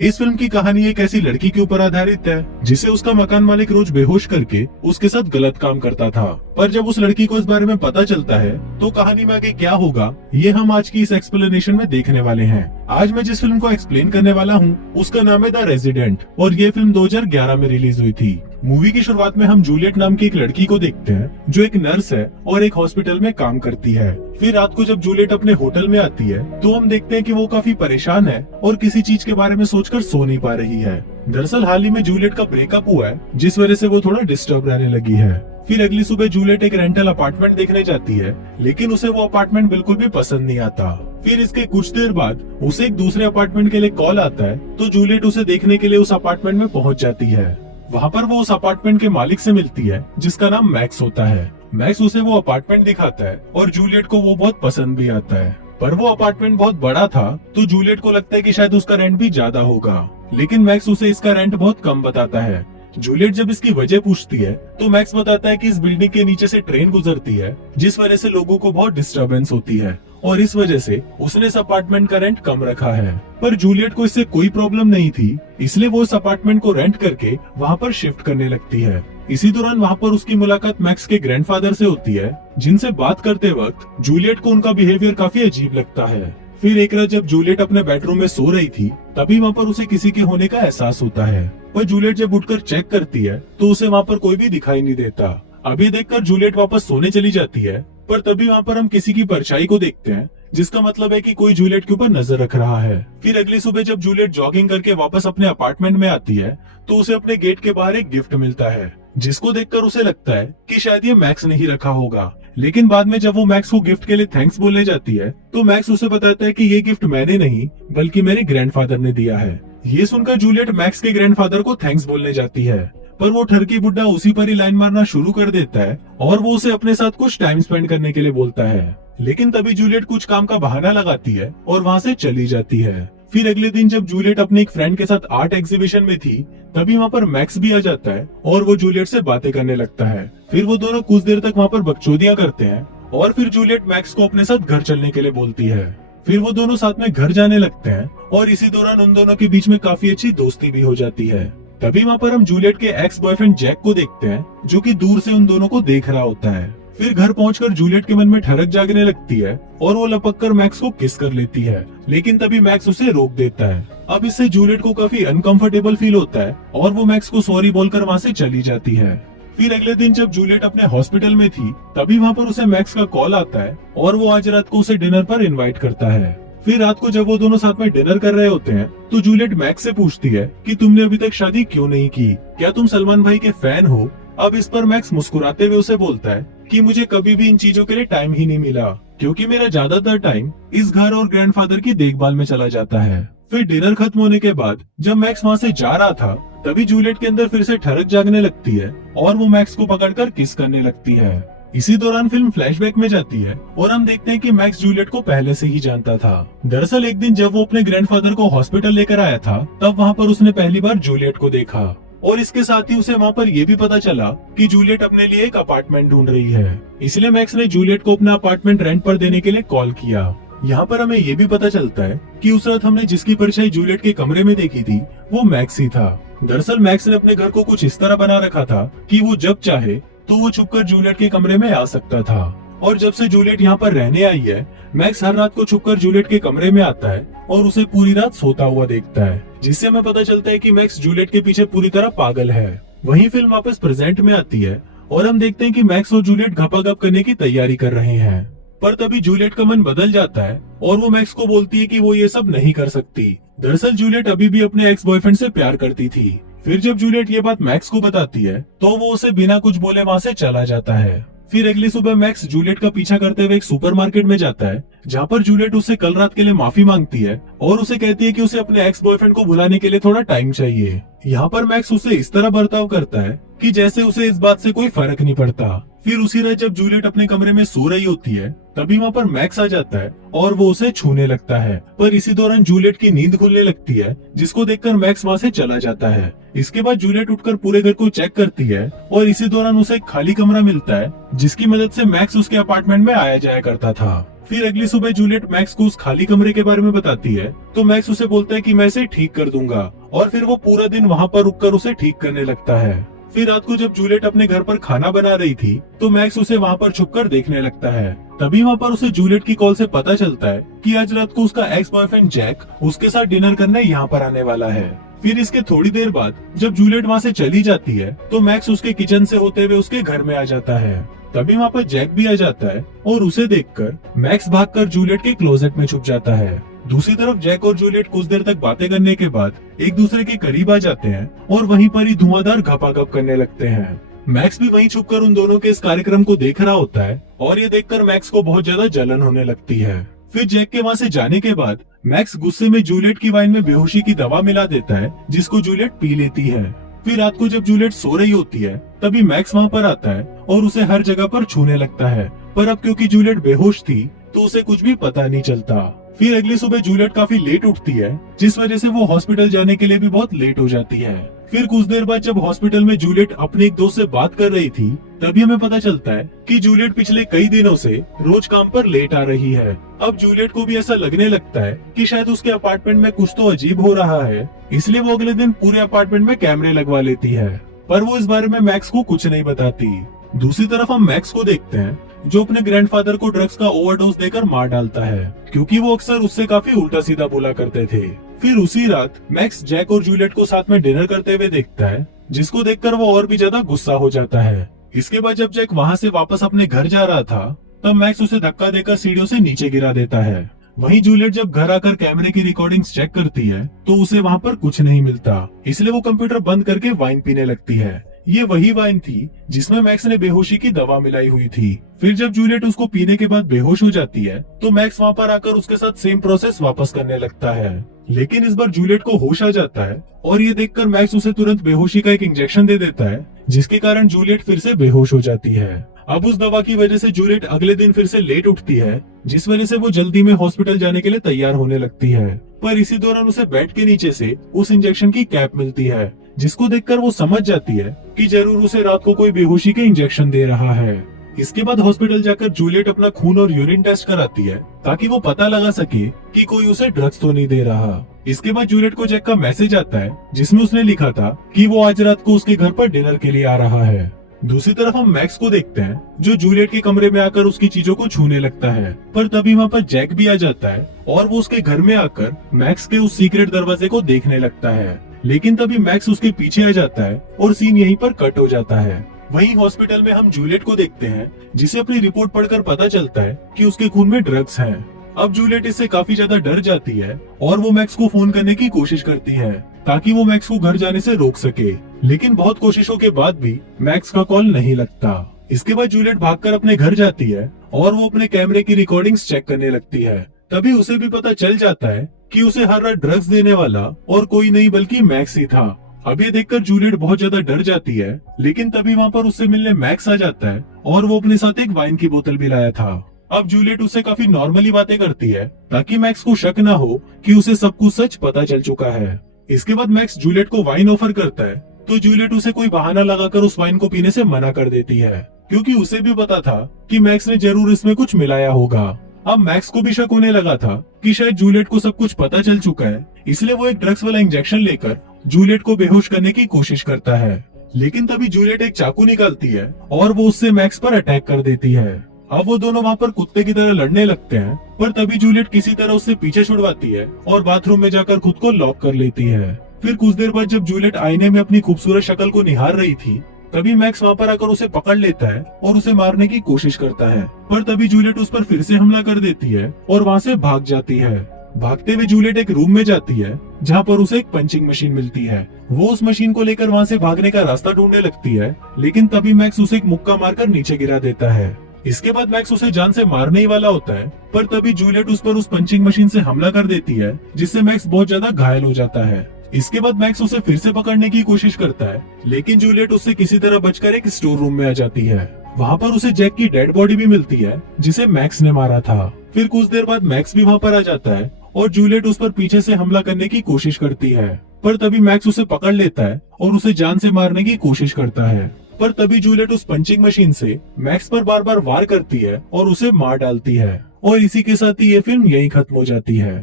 इस फिल्म की कहानी एक ऐसी लड़की के ऊपर आधारित है जिसे उसका मकान मालिक रोज बेहोश करके उसके साथ गलत काम करता था। पर जब उस लड़की को इस बारे में पता चलता है तो कहानी में आगे क्या होगा ये हम आज की इस एक्सप्लेनेशन में देखने वाले हैं। आज मैं जिस फिल्म को एक्सप्लेन करने वाला हूँ उसका नाम है द रेजिडेंट और ये फिल्म 2011 में रिलीज हुई थी। मूवी की शुरुआत में हम जूलियट नाम की एक लड़की को देखते हैं जो एक नर्स है और एक हॉस्पिटल में काम करती है। फिर रात को जब जूलियट अपने होटल में आती है तो हम देखते हैं कि वो काफी परेशान है और किसी चीज के बारे में सोचकर सो नहीं पा रही है। दरअसल हाल ही में जूलियट का ब्रेकअप हुआ है जिस वजह से वो थोड़ा डिस्टर्ब रहने लगी है। फिर अगली सुबह जूलियट एक रेंटल अपार्टमेंट देखने जाती है लेकिन उसे वो अपार्टमेंट बिल्कुल भी पसंद नहीं आता। फिर इसके कुछ देर बाद उसे एक दूसरे अपार्टमेंट के लिए कॉल आता है तो जूलियट उसे देखने के लिए उस अपार्टमेंट में पहुंच जाती है। वहाँ पर वो उस अपार्टमेंट के मालिक से मिलती है जिसका नाम मैक्स होता है। मैक्स उसे वो अपार्टमेंट दिखाता है और जूलियट को वो बहुत पसंद भी आता है। पर वो अपार्टमेंट बहुत बड़ा था तो जूलियट को लगता है कि शायद उसका रेंट भी ज्यादा होगा, लेकिन मैक्स उसे इसका रेंट बहुत कम बताता है। जूलियट जब इसकी वजह पूछती है तो मैक्स बताता है कि इस बिल्डिंग के नीचे से ट्रेन गुजरती है जिस वजह से लोगों को बहुत डिस्टरबेंस होती है और इस वजह से उसने इस अपार्टमेंट का रेंट कम रखा है। पर जूलियट को इससे कोई प्रॉब्लम नहीं थी, इसलिए वो इस अपार्टमेंट को रेंट करके वहाँ पर शिफ्ट करने लगती है। इसी दौरान वहाँ पर उसकी मुलाकात मैक्स के ग्रैंडफादर से होती है जिनसे बात करते वक्त जूलियट को उनका बिहेवियर काफी अजीब लगता है। फिर एक रात जब जूलियट अपने बेडरूम में सो रही थी तभी वहाँ पर उसे किसी के होने का एहसास होता है। पर जूलियट जब उठकर चेक करती है तो उसे वहाँ पर कोई भी दिखाई नहीं देता। अभी देखकर जूलियट वापस सोने चली जाती है पर तभी वहाँ पर हम किसी की परछाई को देखते हैं जिसका मतलब है कि कोई जूलियट के ऊपर नजर रख रहा है। फिर अगली सुबह जब जूलियट जॉगिंग करके वापस अपने अपार्टमेंट में आती है तो उसे अपने गेट के बाहर एक गिफ्ट मिलता है जिसको देखकर उसे लगता है कि शायद ये मैक्स ने ही रखा होगा। लेकिन बाद में जब वो मैक्स को गिफ्ट के लिए थैंक्स बोलने जाती है तो मैक्स उसे बताता है कि ये गिफ्ट मैंने नहीं बल्कि मेरे ग्रैंडफादर ने दिया है। ये सुनकर जूलियट मैक्स के ग्रैंडफादर को थैंक्स बोलने जाती है पर वो ठरकी बुड्ढा उसी पर ही लाइन मारना शुरू कर देता है और वो उसे अपने साथ कुछ टाइम स्पेंड करने के लिए बोलता है। लेकिन तभी जूलियट कुछ काम का बहाना लगाती है और वहाँ से चली जाती है। फिर अगले दिन जब जूलियट अपने एक फ्रेंड के साथ आर्ट एग्जीबिशन में थी तभी वहाँ पर मैक्स भी आ जाता है और वो जूलियट से बातें करने लगता है। फिर वो दोनों कुछ देर तक वहाँ पर बकचोदियां करते हैं और फिर जूलियट मैक्स को अपने साथ घर चलने के लिए बोलती है। फिर वो दोनों साथ में घर जाने लगते हैं और इसी दौरान उन दोनों के बीच में काफी अच्छी दोस्ती भी हो जाती है। तभी वहाँ पर हम जूलियट के एक्स बॉयफ्रेंड जैक को देखते हैं जो कि दूर से उन दोनों को देख रहा होता है। फिर घर पहुंचकर जूलियट के मन में ठड़क जागने लगती है और वो लपक कर मैक्स को किस कर लेती है, लेकिन तभी मैक्स उसे रोक देता है। अब इससे जूलियट को काफी अनकंफर्टेबल फील होता है और वो मैक्स को सॉरी बोलकर वहाँ से चली जाती है। फिर अगले दिन जब जूलियट अपने हॉस्पिटल में थी तभी वहाँ पर उसे मैक्स का कॉल आता है और वो आज रात को उसे डिनर पर इनवाइट करता है। फिर रात को जब वो दोनों साथ में डिनर कर रहे होते हैं तो जूलियट मैक्स से पूछती है कि तुमने अभी तक शादी क्यों नहीं की, क्या तुम सलमान भाई के फैन हो। अब इस पर मैक्स मुस्कुराते हुए उसे बोलता है कि मुझे कभी भी इन चीजों के लिए टाइम ही नहीं मिला क्योंकि मेरा ज्यादातर टाइम इस घर और ग्रैंडफादर की देखभाल में चला जाता है। फिर डिनर खत्म होने के बाद जब मैक्स वहाँ से जा रहा था तभी जूलियट के अंदर फिर से ठड़क जागने लगती है और वो मैक्स को पकड़कर किस करने लगती है। इसी दौरान फिल्म फ्लैशबैक में जाती है और हम देखते हैं कि मैक्स जूलियट को पहले से ही जानता था। दरअसल एक दिन जब वो अपने ग्रैंडफादर को हॉस्पिटल लेकर आया था तब वहाँ पर उसने पहली बार जूलियट को देखा और इसके साथ ही उसे वहाँ पर यह भी पता चला कि जूलियट अपने लिए एक अपार्टमेंट ढूंढ रही है। इसलिए मैक्स ने जूलियट को अपना अपार्टमेंट रेंट पर देने के लिए कॉल किया। यहाँ पर हमें ये भी पता चलता है कि उस रात हमने जिसकी परछाई जूलियट के कमरे में देखी थी वो मैक्स ही था। दरअसल मैक्स ने अपने घर को कुछ इस तरह बना रखा था कि वो जब चाहे तो वो छुपकर जूलियट के कमरे में आ सकता था और जब से जूलियट यहाँ पर रहने आई है मैक्स हर रात को छुपकर जूलियट के कमरे में आता है और उसे पूरी रात सोता हुआ देखता है, जिससे हमें पता चलता है कि मैक्स जूलियट के पीछे पूरी तरह पागल है। वहीं फिल्म वापस प्रेजेंट में आती है और हम देखते हैं कि मैक्स और जूलियट घपाघप करने की तैयारी कर रहे हैं। पर तभी जूलियट का मन बदल जाता है और वो मैक्स को बोलती है कि वो ये सब नहीं कर सकती। दरअसल जूलियट अभी भी अपने एक्स बॉयफ्रेंड से प्यार करती थी। फिर जब जूलियट ये बात मैक्स को बताती है तो वो उसे बिना कुछ बोले वहाँ से चला जाता है। फिर अगली सुबह मैक्स जूलियट का पीछा करते हुए एक सुपरमार्केट में जाता है जहाँ पर जूलियट उससे कल रात के लिए माफी मांगती है और उसे कहती है कि उसे अपने एक्स बॉयफ्रेंड को भुलाने के लिए थोड़ा टाइम चाहिए। यहाँ पर मैक्स उसे इस तरह बर्ताव करता है कि जैसे उसे इस बात से कोई फर्क नहीं पड़ता। फिर उसी रात जब जूलियट अपने कमरे में सो रही होती है तभी वहाँ पर मैक्स आ जाता है और वो उसे छूने लगता है। पर इसी दौरान जूलियट की नींद खुलने लगती है जिसको देखकर मैक्स वहाँ से चला जाता है। इसके बाद जूलियट उठकर पूरे घर को चेक करती है और इसी दौरान उसे एक खाली कमरा मिलता है जिसकी मदद से मैक्स उसके अपार्टमेंट में आया जाया करता था। फिर अगली सुबह जूलियट मैक्स को उस खाली कमरे के बारे में बताती है, तो मैक्स उसे बोलता है कि मैं इसे ठीक कर दूंगा, और फिर वो पूरा दिन वहाँ पर रुककर उसे ठीक करने लगता है। फिर रात को जब जूलियट अपने घर पर खाना बना रही थी, तो मैक्स उसे वहाँ पर छुपकर देखने लगता है। तभी वहाँ पर उसे जूलियट की कॉल से पता चलता है कि आज रात को उसका एक्स बॉयफ्रेंड जैक उसके साथ डिनर करने यहाँ पर आने वाला है। फिर इसके थोड़ी देर बाद जब जूलियट वहाँ से चली जाती है, तो मैक्स उसके किचन से होते हुए उसके घर में आ जाता है। तभी वहाँ पर जैक भी आ जाता है और उसे देखकर मैक्स भागकर जूलियट के क्लोजेट में छुप जाता है। दूसरी तरफ जैक और जूलियट कुछ देर तक बातें करने के बाद एक दूसरे के करीब आ जाते हैं और वहीं पर ही धुआंधार घपाघप करने लगते हैं। मैक्स भी वहीं छुपकर उन दोनों के इस कार्यक्रम को देख रहा होता है और ये देखकर मैक्स को बहुत ज्यादा जलन होने लगती है। फिर जैक के वहाँ से जाने के बाद मैक्स गुस्से में जूलियट की वाइन में बेहोशी की दवा मिला देता है, जिसको जूलियट पी लेती है। फिर रात को जब जूलियट सो रही होती है, तभी मैक्स वहाँ पर आता है और उसे हर जगह पर छूने लगता है, पर अब क्योंकि जूलियट बेहोश थी तो उसे कुछ भी पता नहीं चलता। फिर अगली सुबह जूलियट काफी लेट उठती है, जिस वजह से वो हॉस्पिटल जाने के लिए भी बहुत लेट हो जाती है। फिर कुछ देर बाद जब हॉस्पिटल में जूलियट अपने एक दोस्त से बात कर रही थी, तभी हमें पता चलता है कि जूलियट पिछले कई दिनों से रोज काम पर लेट आ रही है। अब जूलियट को भी ऐसा लगने लगता है कि शायद उसके अपार्टमेंट में कुछ तो अजीब हो रहा है, इसलिए वो अगले दिन पूरे अपार्टमेंट में कैमरे लगवा लेती है, पर वो इस बारे में मैक्स को कुछ नहीं बताती। दूसरी तरफ हम मैक्स को देखते हैं, जो अपने ग्रैंडफादर को ड्रग्स का ओवरडोज देकर मार डालता है, क्योंकि वो अक्सर उससे काफी उल्टा सीधा बोला करते थे। फिर उसी रात मैक्स जैक और जूलियट को साथ में डिनर करते हुए देखता है, जिसको देखकर वो और भी ज्यादा गुस्सा हो जाता है। इसके बाद जब जैक वहाँ से वापस अपने घर जा रहा था, तब मैक्स उसे धक्का देकर सीढ़ियों से नीचे गिरा देता है। वहीं जूलियट जब घर आकर कैमरे की रिकॉर्डिंग्स चेक करती है, तो उसे वहाँ पर कुछ नहीं मिलता, इसलिए वो कंप्यूटर बंद करके वाइन पीने लगती है। ये वही वाइन थी जिसमें मैक्स ने बेहोशी की दवा मिलाई हुई थी। फिर जब जूलियट उसको पीने के बाद बेहोश हो जाती है, तो मैक्स वहाँ पर आकर उसके साथ सेम प्रोसेस वापस करने लगता है, लेकिन इस बार जूलियट को होश आ जाता है और ये देखकर मैक्स उसे तुरंत बेहोशी का एक इंजेक्शन दे देता है, जिसके कारण जूलियट फिर से बेहोश हो जाती है। अब उस दवा की वजह से जूलियट अगले दिन फिर से लेट उठती है, जिस वजह से वो जल्दी में हॉस्पिटल जाने के लिए तैयार होने लगती है। पर इसी दौरान उसे बेड के नीचे से उस इंजेक्शन की कैप मिलती है, जिसको देखकर वो समझ जाती है कि जरूर उसे रात को कोई बेहोशी के इंजेक्शन दे रहा है। इसके बाद हॉस्पिटल जाकर जूलियट अपना खून और यूरिन टेस्ट कराती है, ताकि वो पता लगा सके कि कोई उसे ड्रग्स तो नहीं दे रहा। इसके बाद जूलियट को जैक का मैसेज आता है, जिसमें उसने लिखा था कि वो आज रात को उसके घर पर डिनर के लिए आ रहा है। दूसरी तरफ हम मैक्स को देखते हैं, जो जूलियट के कमरे में आकर उसकी चीजों को छूने लगता है, पर तभी वहाँ पर जैक भी आ जाता है और वो उसके घर में आकर मैक्स के उस सीक्रेट दरवाजे को देखने लगता है। लेकिन तभी मैक्स उसके पीछे आ जाता है और सीन यहीं पर कट हो जाता है। वहीं हॉस्पिटल में हम जूलियट को देखते हैं, जिसे अपनी रिपोर्ट पढ़कर पता चलता है कि उसके खून में ड्रग्स हैं। अब जूलियट इससे काफी ज्यादा डर जाती है और वो मैक्स को फोन करने की कोशिश करती है, ताकि वो मैक्स को घर जाने से रोक सके, लेकिन बहुत कोशिशों के बाद भी मैक्स का कॉल नहीं लगता। इसके बाद जूलियट भागकर अपने घर जाती है और वो अपने कैमरे की रिकॉर्डिंग्स चेक करने लगती है। तभी उसे भी पता चल जाता है कि उसे हर रात ड्रग्स देने वाला और कोई नहीं बल्कि मैक्स ही था। अब ये देखकर जूलियट बहुत ज्यादा डर जाती है, लेकिन तभी वहाँ पर उससे मिलने मैक्स आ जाता है और वो अपने साथ एक वाइन की बोतल भी लाया था। अब जूलियट उससे काफी नॉर्मली बातें करती है, ताकि मैक्स को शक न हो कि उसे सब कुछ सच पता चल चुका है। इसके बाद मैक्स जूलियट को वाइन ऑफर करता है, तो जूलियट उसे कोई बहाना लगाकर उस वाइन को पीने से मना कर देती है, क्योंकि उसे भी पता था कि मैक्स ने जरूर इसमें कुछ मिलाया होगा। अब मैक्स को भी शक होने लगा था कि शायद जूलियट को सब कुछ पता चल चुका है, इसलिए वो एक ड्रग्स वाला इंजेक्शन लेकर जूलियट को बेहोश करने की कोशिश करता है। लेकिन तभी जूलियट एक चाकू निकालती है और वो उससे मैक्स पर अटैक कर देती है। अब वो दोनों वहाँ पर कुत्ते की तरह लड़ने लगते हैं, पर तभी जूलियट किसी तरह उससे पीछे छुड़वाती है और बाथरूम में जाकर खुद को लॉक कर लेती है। फिर कुछ देर बाद जब जूलियट आईने में अपनी खूबसूरत शक्ल को निहार रही थी, तभी मैक्स वहाँ पर आकर उसे पकड़ लेता है और उसे मारने की कोशिश करता है, पर तभी जूलियट उस पर फिर से हमला कर देती है और वहाँ से भाग जाती है। भागते हुए जूलियट एक रूम में जाती है, जहाँ पर उसे एक पंचिंग मशीन मिलती है। वो उस मशीन को लेकर वहाँ से भागने का रास्ता ढूंढने लगती है, लेकिन तभी मैक्स उसे एक मुक्का मारकर नीचे गिरा देता है। इसके बाद मैक्स उसे जान से मारने ही वाला होता है, पर तभी जूलियट उस पर उस पंचिंग मशीन से हमला कर देती है, जिससे मैक्स बहुत ज्यादा घायल हो जाता है। इसके बाद मैक्स उसे फिर से पकड़ने की कोशिश करता है, लेकिन जूलियट उससे किसी तरह बचकर एक स्टोर रूम में आ जाती है। वहाँ पर उसे जैक की डेड बॉडी भी मिलती है, जिसे मैक्स ने मारा था। फिर कुछ देर बाद मैक्स भी वहाँ पर आ जाता है और जूलियट उस पर पीछे से हमला करने की कोशिश करती है, पर तभी मैक्स उसे पकड़ लेता है और उसे जान से मारने की कोशिश करता है। पर तभी जूलियट उस पंचिंग मशीन से मैक्स पर बार बार वार करती है और उसे मार डालती है। और इसी के साथ ही ये फिल्म यहीं खत्म हो जाती है।